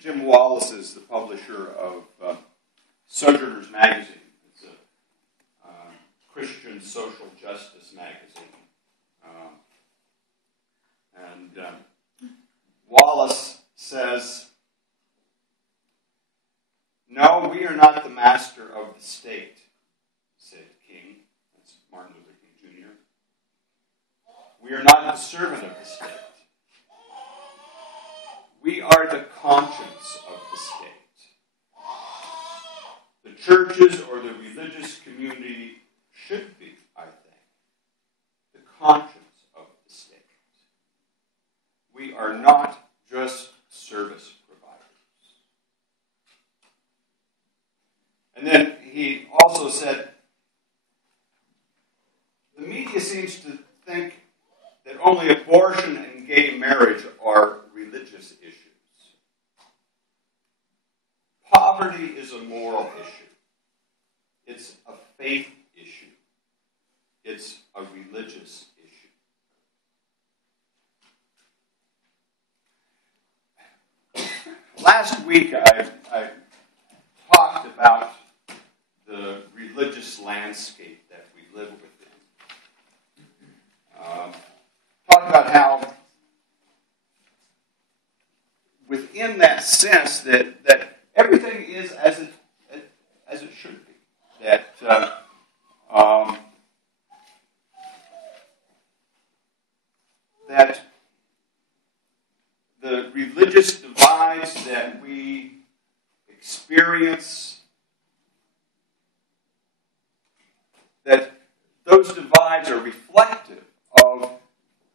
Jim Wallace is the publisher of Sojourners Magazine. It's a Christian social justice magazine. Wallace says, "No, we are not the master of the state," said King. That's Martin Luther King Jr. "We are not the servant of the state. We are the conscience of the state. The churches or the religious community should be, I think, the conscience of the state. We are not just service providers." And then he also said, "The media seems to think that only abortion and gay marriage are religious issues. Poverty is a moral issue. It's a faith issue. It's a religious issue." Last week I talked about the religious landscape that we live within. Talked about how within that sense that everything is as it should be. That the religious divides that we experience, that those divides are reflective of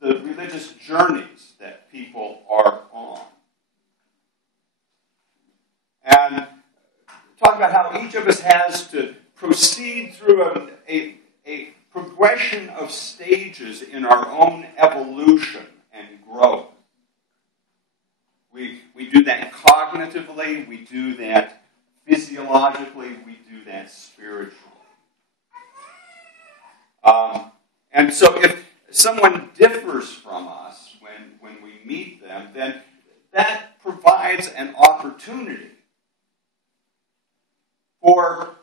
the religious journeys that people are on. And talk about how each of us has to proceed through a progression of stages in our own evolution and growth. We do that cognitively, we do that physiologically, we do that spiritually. And so if someone differs from us when we meet them, then that provides an opportunity for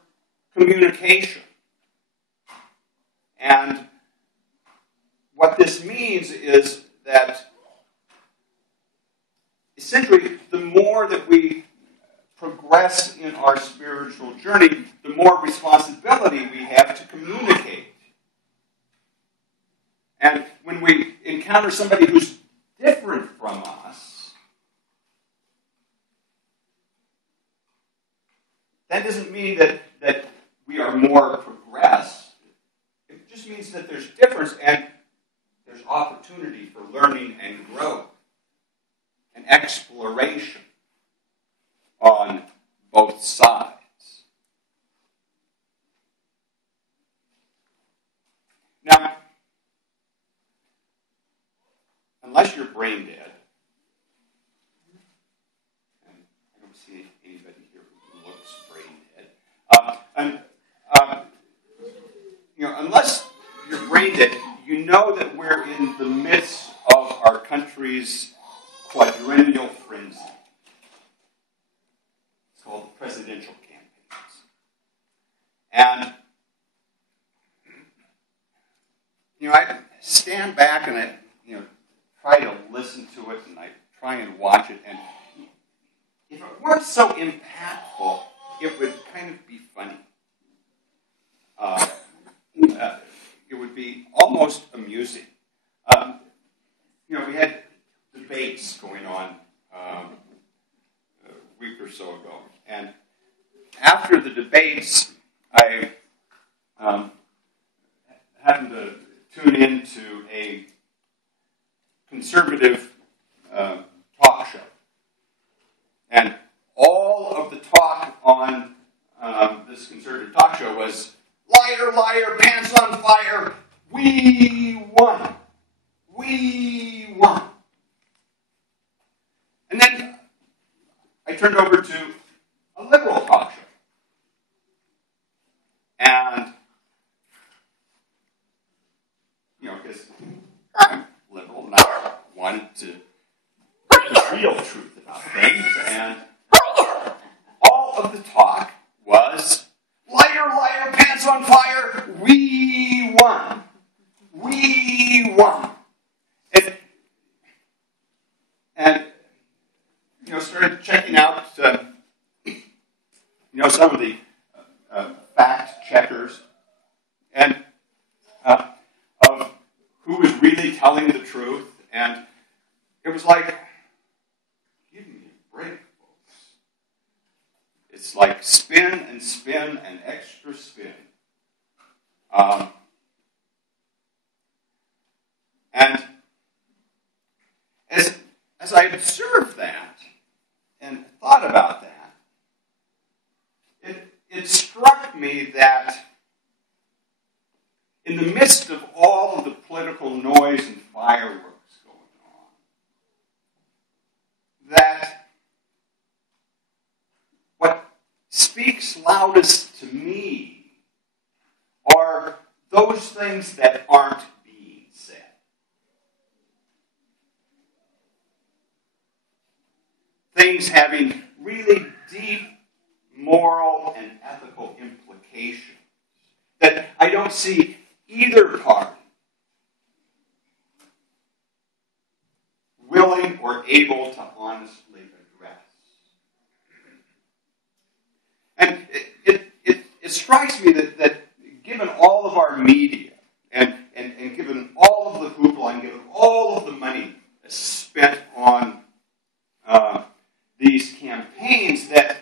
communication. And what this means is that essentially the more that we progress in our spiritual journey, the more responsibility we have to communicate. And when we encounter somebody who's different from us, that doesn't mean that we are more progressed. It just means that there's difference and there's opportunity for learning and growth and exploration on both sides. Now, unless you're brain dead, and I don't see anybody here who looks brain dead, unless you're brain dead, you know that we're in the midst of our country's quadrennial frenzy. It's called presidential campaigns. And, I stand back and I, try to listen to it and I try and watch it. And if it weren't so impactful, it would kind of be funny. It would be almost amusing. We had debates going on a week or so ago. And after the debates, I happened to tune into a conservative talk show. And all of the talk on this conservative talk show was, "Liar, liar, pants on fire, we won. We won." And then I turned over to a liberal talk show. And, because I'm liberal and I want to get the real truth about of the talk was, liar, liar, pants on fire, we won. We won. And started checking out, some of the fact checkers and of who was really telling the truth. And it was like, give me a break, folks. It's like spin and spin and extra spin. And as I observed that and thought about that, it struck me that in the midst of all of the political noise and fireworks going on, that what speaks loudest to me are those things that aren't being said. Things having really deep moral and ethical implications that I don't see either party willing or able to honestly address. And it strikes me that given all of our media and given all of the hoopla and given all of the money spent on these campaigns, that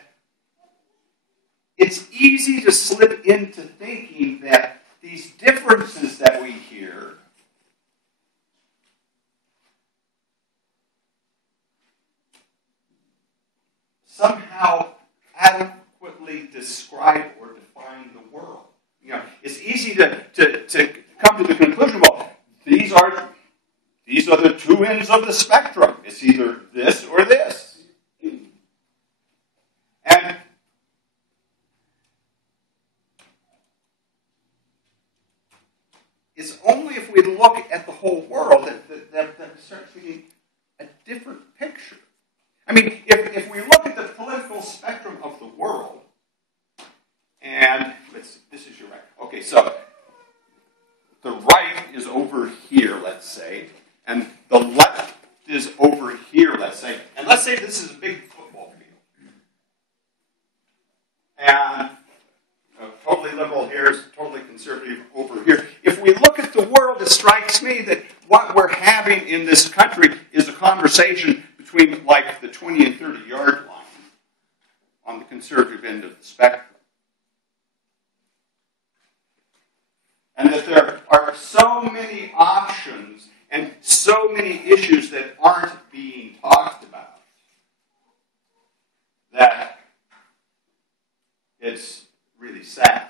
it's easy to slip into thinking that these differences that we hear somehow adequately describe or define the world. It's easy to come to the conclusion, well, these are the two ends of the spectrum. It's either this or this. And it's only if we look at the whole world that we start seeing a different picture. I mean, if we look at the political spectrum of the world, and this is your right. Okay, so the right is over here, let's say, and the left is over here, let's say. And let's say this is a big football field. And totally liberal here is totally conservative over here. If we look at the world, it strikes me that what we're having in this country is a conversation between like the 20 and 30 yard line on the conservative end of the spectrum. And that there are so many options and so many issues that aren't being talked about that it's really sad.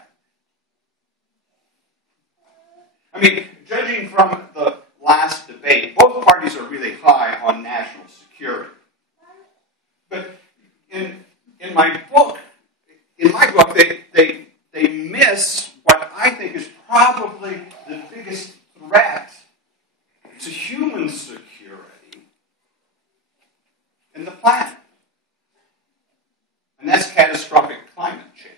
I mean, judging from the last debate, both parties are really high on national security. But in my book, they miss what I think is probably the biggest threat to human security in the planet. And that's catastrophic climate change.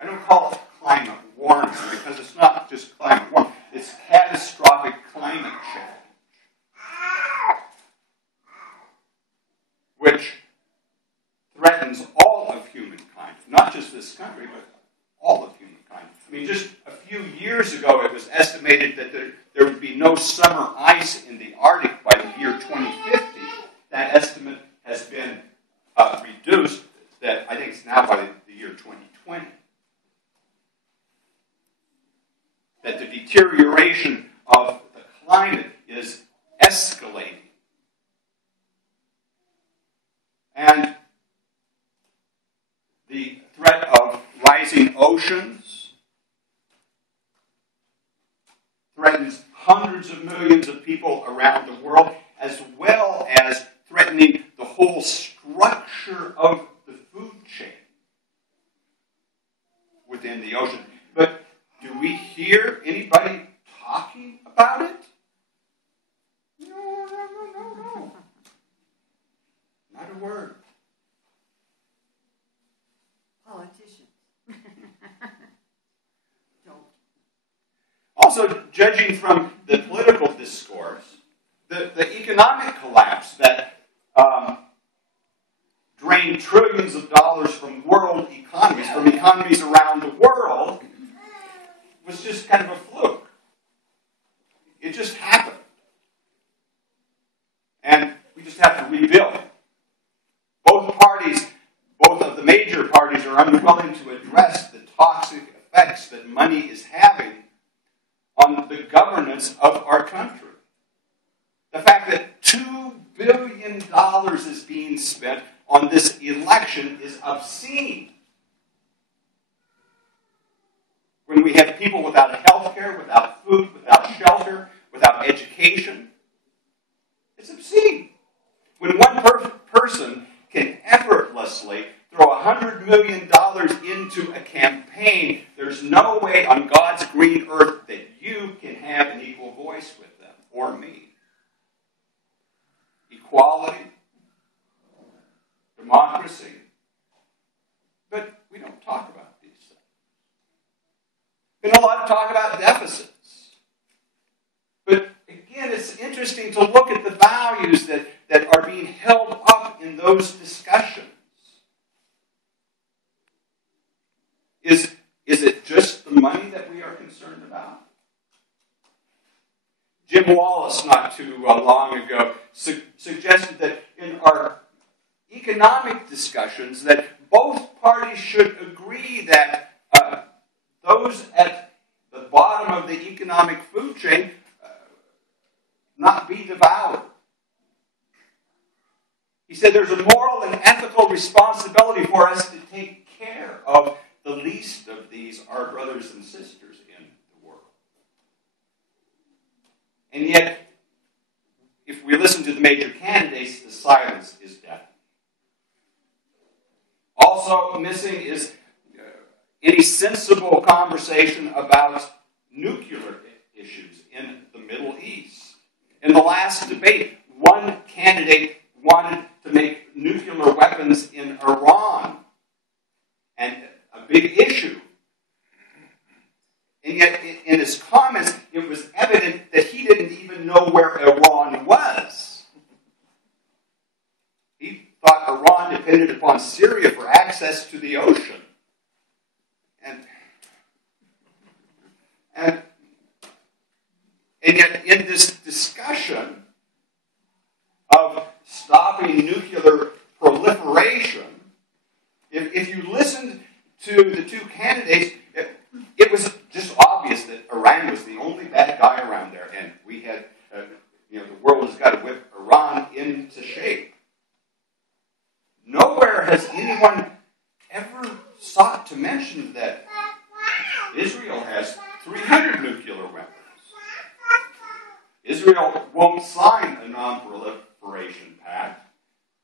I don't call it climate warming because it's not just climate warming. It's catastrophic climate change, which threatens all of humankind, not just this country, but all of humankind. I mean, just a few years ago, it was estimated that there would be no summer ice in the Arctic by the year 2050. That estimate has been reduced, that I think it's now by the year 2020. That the deterioration of the climate is escalating. And the threat of rising oceans threatens hundreds of millions of people around the world, as well as threatening the whole structure of the food chain within the ocean. But do we hear anybody talking about it? No. Not a word. also, judging from the political discourse, the economic collapse that drained trillions of dollars from world economies, from economies around the world, was just kind of a fluke. It just happened. And we just have to rebuild. Both of the major parties are unwilling to address the toxic effects that money is having on the governance of our country. The fact that $2 billion is being spent on this election is obscene. When we have people without health care, without food, without shelter, without education, it's obscene. When one person can effortlessly throw $100 million into a campaign, there's no way on God's green earth that you can have an equal voice with them or me. Equality, democracy, but we don't talk about these things. Been a lot of talk about deficits. But again, it's interesting to look at the values that are being held up in those discussions. Is it just the money that we are concerned about? Jim Wallace, not too long ago, suggested that in our economic discussions that both parties should agree that those at the bottom of the economic food chain not be devoured. He said there's a moral and ethical responsibility for us to take care of the least of these, our brothers and sisters in the world. And yet, if we listen to the major candidates, the silence is deafening. Also missing is any sensible conversation about nuclear issues in the Middle East. In the last debate, one candidate wanted to make nuclear weapons in Iran and a big issue. And yet, in his comments, it was evident that he didn't even know where Iran was. He thought Iran depended upon Syria for access to the ocean. And yet, in this discussion of stopping nuclear proliferation, if you listened to the two candidates, it was just obvious that Iran was the only bad guy around there, and we had, the world has got to whip Iran into shape. Nowhere has anyone ever sought to mention that Israel has 300 nuclear weapons. Israel won't sign a non-proliferation pact,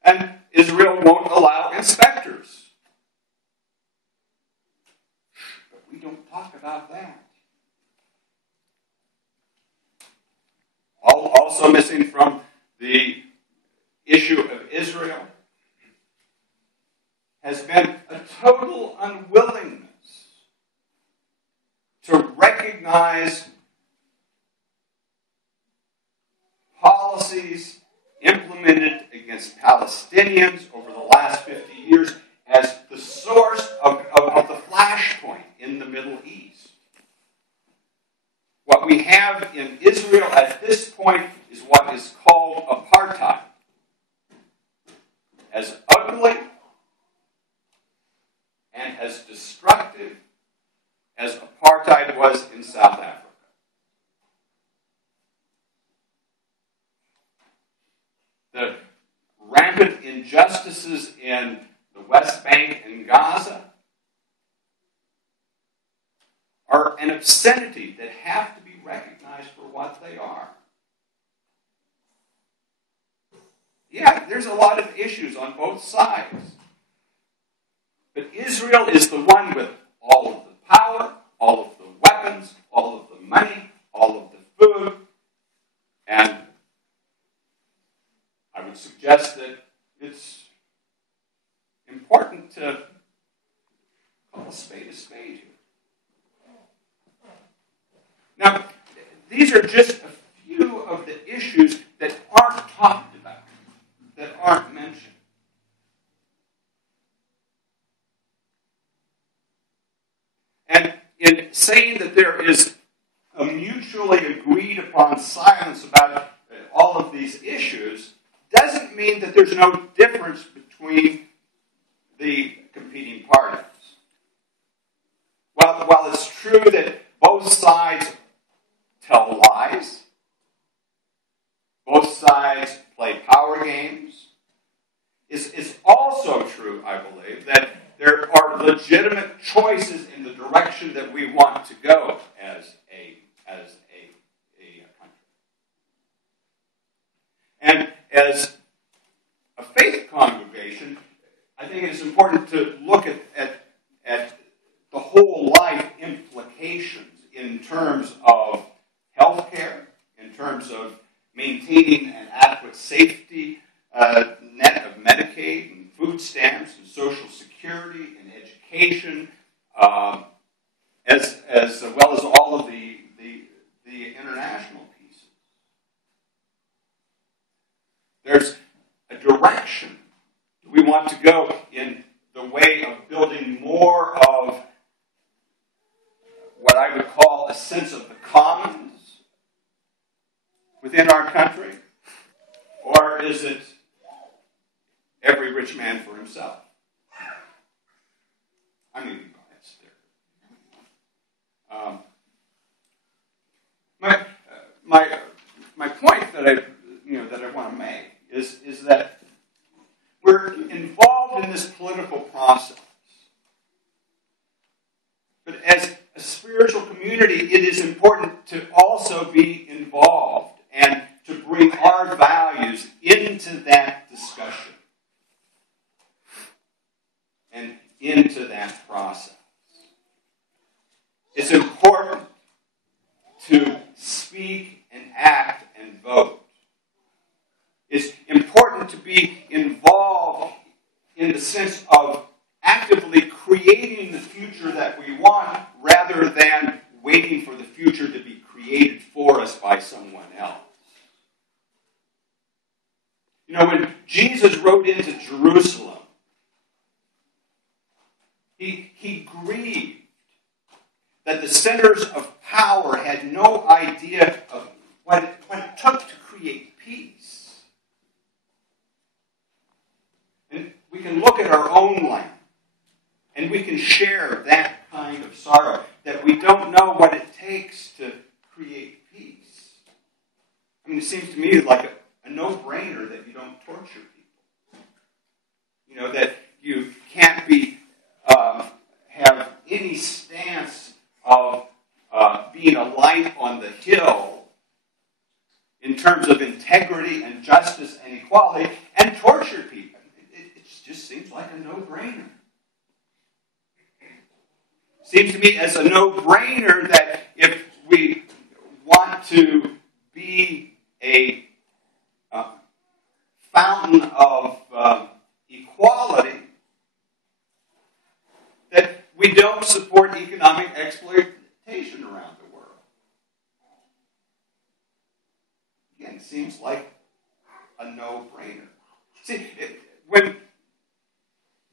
and Israel won't allow inspectors. But we don't talk about that. Also missing from the issue of Israel has been a total unwillingness to recognize policies implemented against Palestinians over the last 50 years as the source of the flashpoint in the Middle East. What we have in Israel at this point is what is called apartheid. As ugly and as destructive as apartheid was in South Africa. The rampant injustices in the West Bank and Gaza are an obscenity that have to be recognized for what they are. Yeah, there's a lot of issues on both sides. But Israel is the one with all of the power, all of the weapons, all of the money, all of the food, and I would suggest that it's important to call a spade here. Now, these are just a few of the issues that aren't talked about, that aren't mentioned. And in saying that there is a mutually agreed upon silence about all of these issues doesn't mean that there's no difference between the competing parties. While it's true that both sides tell lies, both sides play power games, it's also true, I believe, that there are legitimate choices in the direction that we want to go as a country. And as a faith congregation, I think it is important to look at the whole life implications in terms of health care, in terms of maintaining an adequate safety net of Medicaid and food stamps and Social Security and education, as well as all of the international pieces. There's a direction. Do we want to go in the way of building more of what I would call a sense of the commons within our country? Or is it every rich man for himself? I may be biased there. My point that I want to make is that we're involved in this political process. But as a spiritual community, it is important to also be involved and to bring our values into that discussion and into that process. It's important to speak and act and vote. It's important to be involved in the sense of actively creating the future that we want rather than waiting for the future to be created for us by someone else. You know, when Jesus rode into Jerusalem, he grieved that the centers of power had no idea of what it took to create peace. And we can look at our own land, and we can share that kind of sorrow, that we don't know what it takes to create peace. I mean, it seems to me like a no-brainer that you don't torture people. You know, that you can't have any stance of being a light on the hill in terms of integrity and justice and equality and torture people. It just seems like a no-brainer. Seems to me as a no-brainer that if we want to be a fountain of equality, that we don't support economic exploitation around the world. Again, it seems like a no-brainer. See, when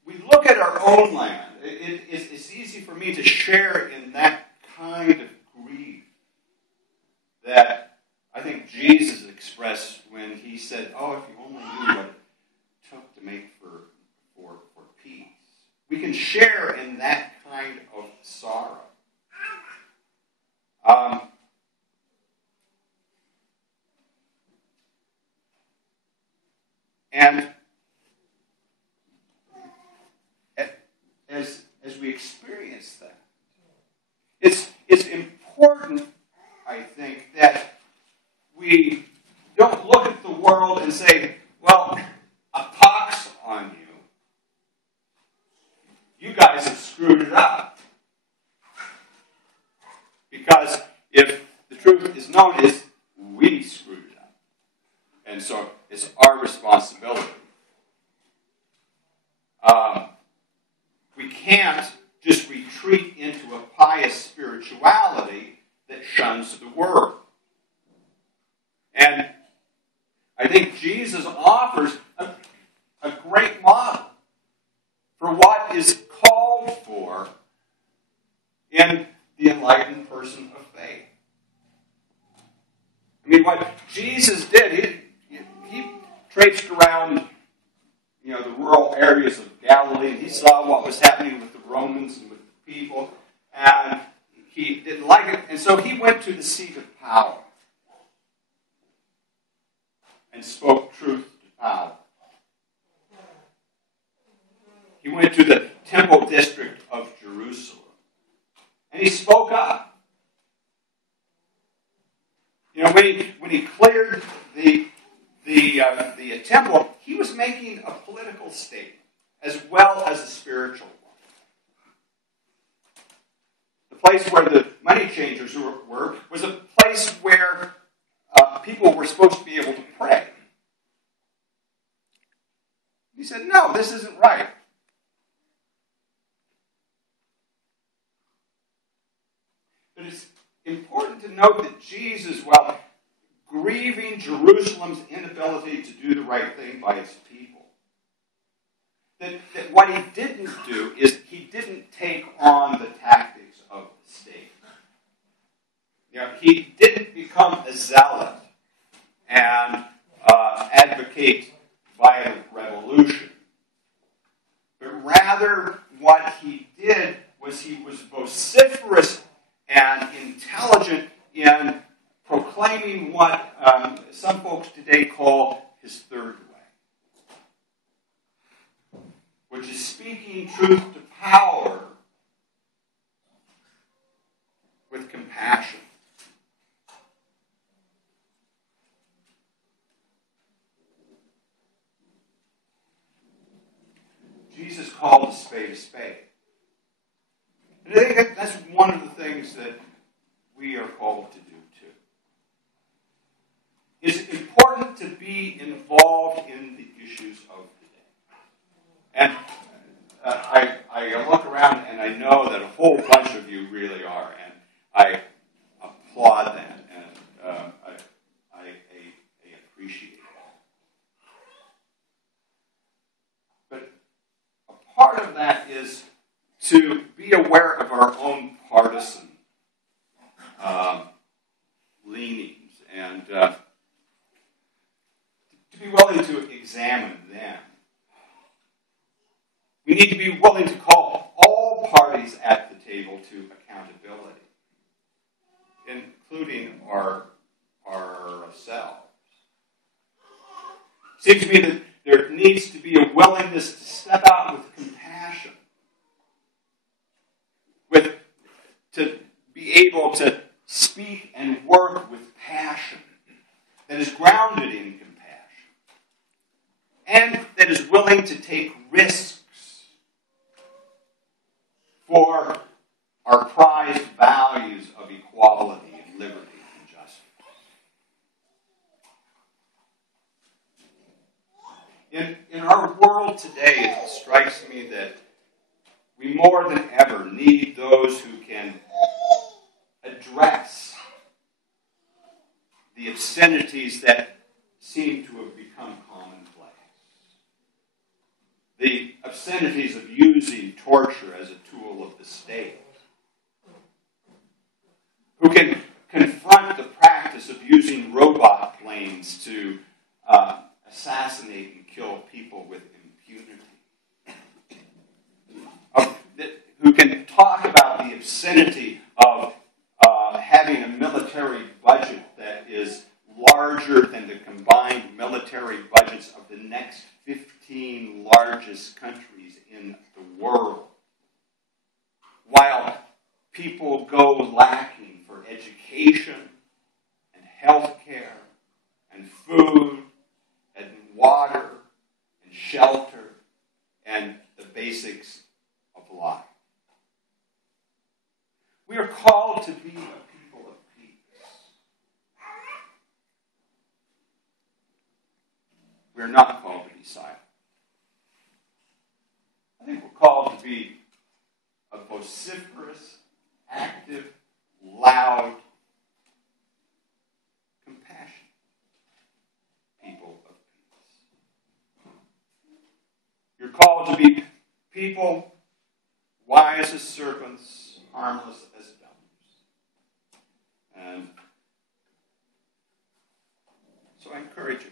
we look at our own land, it's easy for me to share in that kind of grief that I think Jesus expressed when he said, oh, if you only knew what it took to make for peace. We can share in that kind of sorrow. And as we experience that, it's important, I think, that we don't look at the world and say, well, a pox on you. You guys have screwed it up. Because if the truth is known, is we screwed it up. And so it's our responsibility. We can't just retreat into a pious spirituality that shuns the world. I think Jesus offers a great model for what is called for in the enlightened person of faith. I mean, what Jesus did, he traipsed around, the rural areas of Galilee, and he saw what was happening with the Romans and with the people, and he didn't like it, and so he went to the seat of power and spoke truth to power. He went to the temple district of Jerusalem, and he spoke up. When he cleared the temple, he was making a political statement as well as a spiritual one. The place where the money changers were was a place where people were supposed to be able to pray. He said, no, this isn't right. But it's important to note that Jesus, while grieving Jerusalem's inability to do the right thing by its people, that what he didn't do is he didn't take on the tactics of the state. He didn't become a zealot and advocate violent revolution. But rather, what he did was he was vociferous and intelligent in proclaiming what some folks today call his third way, which is speaking truth to power with compassion. Jesus called a spade a spade. And I think that's one of the things that we are called to do too. It's important to be involved in the issues of the day. And I look around and I know that a whole bunch of you really are, and I applaud that, and I appreciate that. But a part of that is to be aware of our own partisan leanings and to be willing to examine them. We need to be willing to call all parties at the table to accountability, including ourselves. It seems to me that there needs to be a willingness to step out with compassion, to be able to speak and work with passion that is grounded in compassion and that is willing to take risks for our prized values of equality and liberty and justice. In our world today, it strikes me that we more than ever need those who can address the obscenities that seem to have become commonplace. The obscenities of using torture as a tool of the state. Who can confront the practice of using robot planes to assassinate and kill people with impunity. Who can talk about the obscenity of having a military budget that is larger than the combined military budgets of the next 15 largest countries in the world, while people go lacking for education and health care and food and water and shelter and the basics of life. We are called to be a people of peace. We are not called to be silent. I think we're called to be a vociferous, active, loud, compassionate people called to be people wise as serpents, harmless as doves. And so I encourage you.